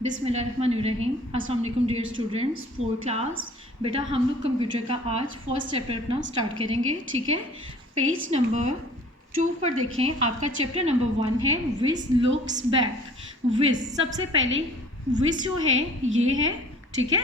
बिस्मिल्लाहिर्रहमानिर्रहीम। अस्सलाम वालेकुम डियर स्टूडेंट्स, 4 क्लास। बेटा हम लोग कंप्यूटर का आज फर्स्ट चैप्टर अपना स्टार्ट करेंगे, ठीक है। पेज नंबर 2 पर देखें, आपका चैप्टर नंबर 1 है विज लुक्स बैक। विज, सबसे पहले विज जो है ये है, ठीक है।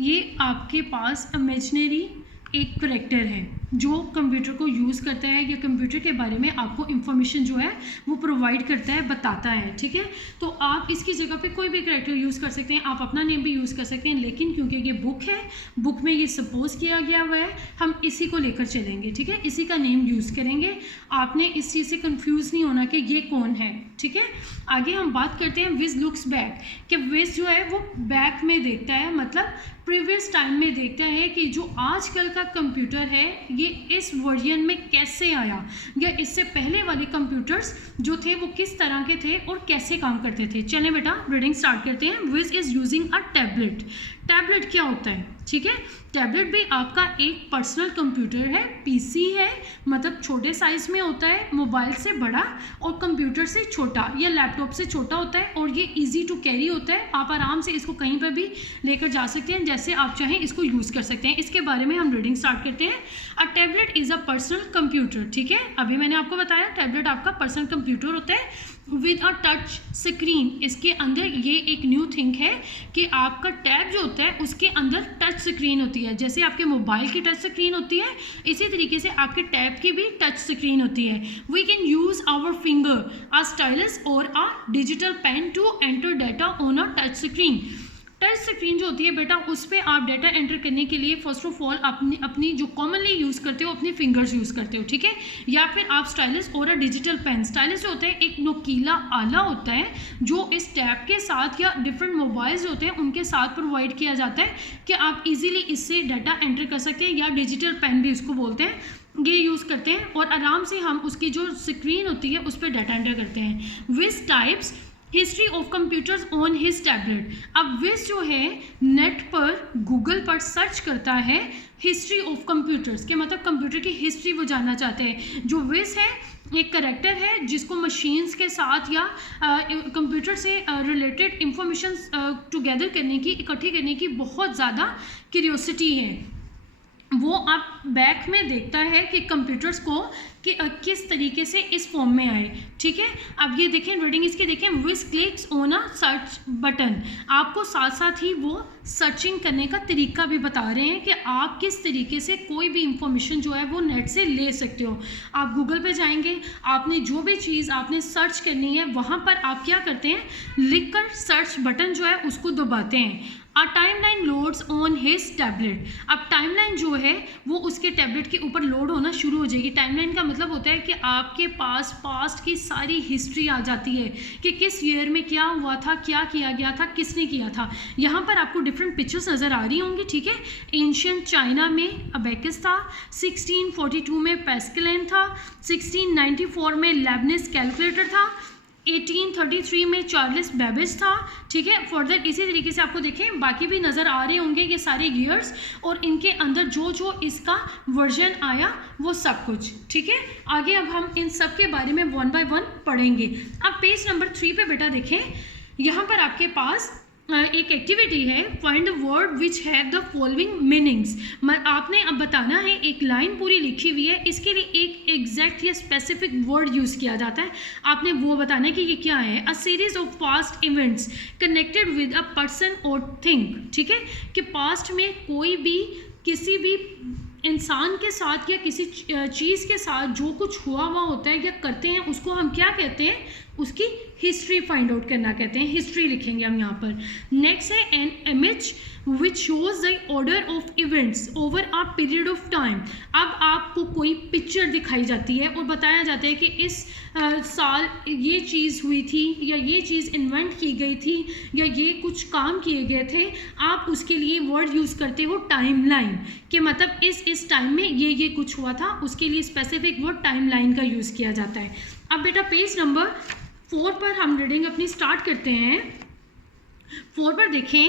ये आपके पास इमेजिनरी एक करैक्टर है जो कंप्यूटर को यूज़ करता है या कंप्यूटर के बारे में आपको इंफॉर्मेशन जो है वो प्रोवाइड करता है, बताता है, ठीक है। तो आप इसकी जगह पे कोई भी करैक्टर यूज़ कर सकते हैं, आप अपना नेम भी यूज़ कर सकते हैं, लेकिन क्योंकि ये बुक है, बुक में ये सपोज किया गया हुआ है, हम इसी को लेकर चलेंगे, ठीक है। इसी का नेम यूज़ करेंगे। आपने इस चीज़ से कंफ्यूज नहीं होना कि ये कौन है, ठीक है। आगे हम बात करते हैं विज लुक्स बैक, कि विज जो है वो बैक में देखता है, मतलब प्रीवियस टाइम में देखता है कि जो आजकल का कंप्यूटर है ये इस वर्जन में कैसे आया, या इससे पहले वाले कंप्यूटर्स जो थे वो किस तरह के थे और कैसे काम करते थे। चलें बेटा रीडिंग स्टार्ट करते हैं। Vij is using a tablet. Tablet क्या होता है, ठीक है। टैबलेट भी आपका एक पर्सनल कंप्यूटर है, पीसी है, मतलब छोटे साइज में होता है, मोबाइल से बड़ा और कंप्यूटर से छोटा या लैपटॉप से छोटा होता है, और ये इजी टू कैरी होता है। आप आराम से इसको कहीं पर भी लेकर जा सकते हैं, जैसे आप चाहें इसको यूज़ कर सकते हैं। इसके बारे में हम रीडिंग स्टार्ट करते हैं। A tablet is a personal computer, ठीक है। अभी मैंने आपको बताया टैबलेट आपका पर्सनल कंप्यूटर होता है विद अ टच स्क्रीन। इसके अंदर ये एक न्यू थिंग है कि आपका टैब जो होता है उसके अंदर टच स्क्रीन होती है। जैसे आपके मोबाइल की टच स्क्रीन होती है, इसी तरीके से आपके टैब की भी टच स्क्रीन होती है। We can use our finger, a stylus और a digital pen to enter data on a touch screen. Touch screen जो होती है बेटा, उस पर आप डाटा एंटर करने के लिए फर्स्ट ऑफ ऑल अपनी जो कॉमनली यूज़ करते हो अपने फिंगर्स यूज़ करते हो, ठीक है। या फिर आप स्टाइलस और अ डिजिटल पेन। स्टाइलस जो होता है एक नोकीला आला होता है जो इस टैब के साथ या डिफरेंट मोबाइल्स होते हैं उनके साथ प्रोवाइड किया जाता है कि आप इजीली इससे डाटा एंटर कर सकते हैं, या डिजिटल पेन भी इसको बोलते हैं, ये यूज़ करते हैं और आराम से हम उसकी जो स्क्रीन होती है उस पर डाटा एंटर करते हैं। Vij types history of computers on his tablet. अब विज जो है नेट पर गूगल पर सर्च करता है हिस्ट्री ऑफ कंप्यूटर्स के, मतलब कंप्यूटर की हिस्ट्री वो जानना चाहते हैं। जो विज है एक करेक्टर है जिसको मशीन्स के साथ या कंप्यूटर से रिलेटेड इंफॉर्मेशन टुगेदर करने की, इकट्ठी करने की बहुत ज़्यादा क्यूरियोसिटी है। वो आप बैक में देखता है कि कंप्यूटर्स को कि किस तरीके से इस फॉर्म में आए, ठीक है। अब ये देखें रीडिंग इसकी देखें। Vij clicks on a search button. आपको साथ साथ ही वो सर्चिंग करने का तरीका भी बता रहे हैं कि आप किस तरीके से कोई भी इंफॉर्मेशन जो है वो नेट से ले सकते हो। आप गूगल पे जाएंगे, आपने जो भी चीज़ आपने सर्च करनी है वहाँ पर आप क्या करते हैं, लिख कर सर्च बटन जो है उसको दबाते हैं। अ timeline loads on his tablet. अब टाइमलाइन जो है वो उसके टैबलेट के ऊपर लोड होना शुरू हो जाएगी। टाइमलाइन का मतलब होता है कि आपके पास पास्ट की सारी हिस्ट्री आ जाती है कि किस ईयर में क्या हुआ था, क्या किया गया था, किसने किया था। यहाँ पर आपको डिफरेंट पिक्चर्स नज़र आ रही होंगी, ठीक है। एंशियंट चाइना में अबेकस था, 1642 में पैस्कलेन था, 1694 में लेबनिज कैलकुलेटर था, 1833 में चार्ल्स बेबेज था, ठीक है। फर्दर इसी तरीके से आपको देखें बाकी भी नज़र आ रहे होंगे ये सारे ईयर्स, और इनके अंदर जो जो इसका वर्जन आया वो सब कुछ, ठीक है। आगे अब हम इन सब के बारे में 1 बाय 1 पढ़ेंगे। अब पेज नंबर 3 पे बेटा देखें, यहाँ पर आपके पास एक एक्टिविटी है, find the word which have the following meanings. आपने अब बताना है, एक लाइन पूरी लिखी हुई है, इसके लिए एक एग्जैक्ट या स्पेसिफिक वर्ड यूज़ किया जाता है, आपने वो बताना है कि ये क्या है। A series of past events connected with a person और थिंग, ठीक है। कि पास्ट में कोई भी किसी भी इंसान के साथ या किसी चीज़ के साथ जो कुछ हुआ होता है या करते हैं उसको हम क्या कहते हैं, उसकी हिस्ट्री फाइंड आउट करना कहते हैं। हिस्ट्री लिखेंगे हम यहाँ पर। नेक्स्ट है an image which shows the order of events over a period of time. अब आपको कोई पिक्चर दिखाई जाती है और बताया जाता है कि इस साल ये चीज़ हुई थी, या ये चीज़ इन्वेंट की गई थी, या ये कुछ काम किए गए थे। आप उसके लिए वर्ड यूज़ करते हो टाइमलाइन, कि मतलब इस टाइम में ये कुछ हुआ था, उसके लिए स्पेसिफिक वर्ड टाइमलाइन का यूज़ किया जाता है। अब बेटा पेज नंबर 4 पर हम रीडिंग अपनी स्टार्ट करते हैं। 4 पर देखें,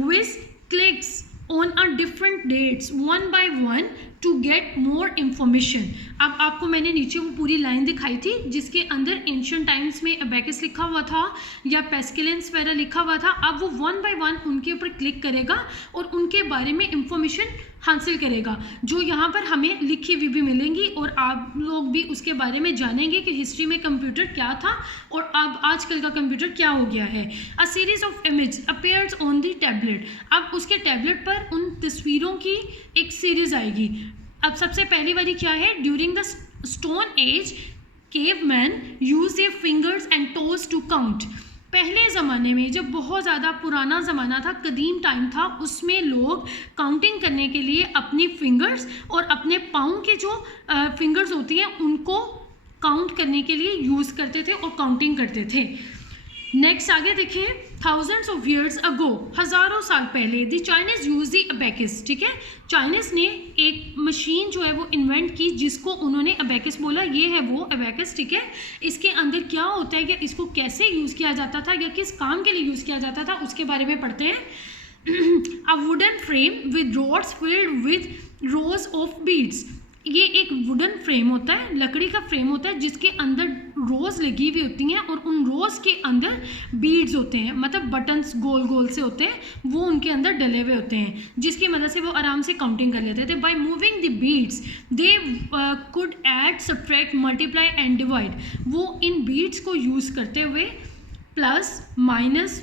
Vij clicks on a different dates one by one to get more information. अब आपको मैंने नीचे वो पूरी लाइन दिखाई थी जिसके अंदर एंशिएंट टाइम्स में अबेकस लिखा हुआ था या पेस्किलेंस वगैरह लिखा हुआ था। अब वो वन बाय वन उनके ऊपर क्लिक करेगा और उनके बारे में इंफॉर्मेशन हासिल करेगा, जो यहाँ पर हमें लिखी हुई भी मिलेंगी और आप लोग भी उसके बारे में जानेंगे कि हिस्ट्री में कंप्यूटर क्या था और अब आजकल का कंप्यूटर क्या हो गया है। A series of image appears on the tablet. अब उसके टैबलेट पर उन तस्वीरों की एक सीरीज आएगी। अब सबसे पहली वाली क्या है, during the stone age cavemen use their fingers and toes to count। पहले ज़माने में जब बहुत ज़्यादा पुराना ज़माना था, कदीम टाइम था, उसमें लोग काउंटिंग करने के लिए अपनी फिंगर्स और अपने पाँव के जो फिंगर्स होती हैं उनको काउंट करने के लिए यूज़ करते थे और काउंटिंग करते थे। नेक्स्ट आगे देखिए, थाउजेंड्स ऑफ ईयर्स अगो, हज़ारों साल पहले, the Chinese use the abacus. ठीक है, चाइनीज़ ने एक मशीन जो है वो इन्वेंट की जिसको उन्होंने अबेकस बोला। ये है वो अबेकस। ठीक है, इसके अंदर क्या होता है, या इसको कैसे यूज़ किया जाता था या किस काम के लिए यूज़ किया जाता था, उसके बारे में पढ़ते हैं। A wooden frame with rods filled with rose of beads. ये एक वुडन फ्रेम होता है, लकड़ी का फ्रेम होता है जिसके अंदर रोज़ लगी हुई होती हैं और उन रोज़ के अंदर बीड्स होते हैं, मतलब बटन्स गोल गोल से होते हैं, वो उनके अंदर डले हुए होते हैं, जिसकी मदद से वो आराम से काउंटिंग कर लेते थे। By moving the beads they could add, subtract, multiply and divide. वो इन बीड्स को यूज़ करते हुए प्लस माइनस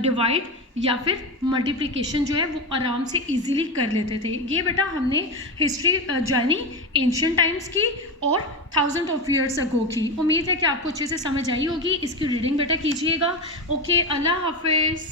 डिवाइड या फिर मल्टीप्लिकेशन जो है वो आराम से इजीली कर लेते थे। ये बेटा हमने हिस्ट्री जानी एंशिएंट टाइम्स की और थाउजेंड ऑफ ईयर्स अगो की। उम्मीद है कि आपको अच्छे से समझ आई होगी। इसकी रीडिंग बेटा कीजिएगा। ओके, अल्लाह हाफिज़।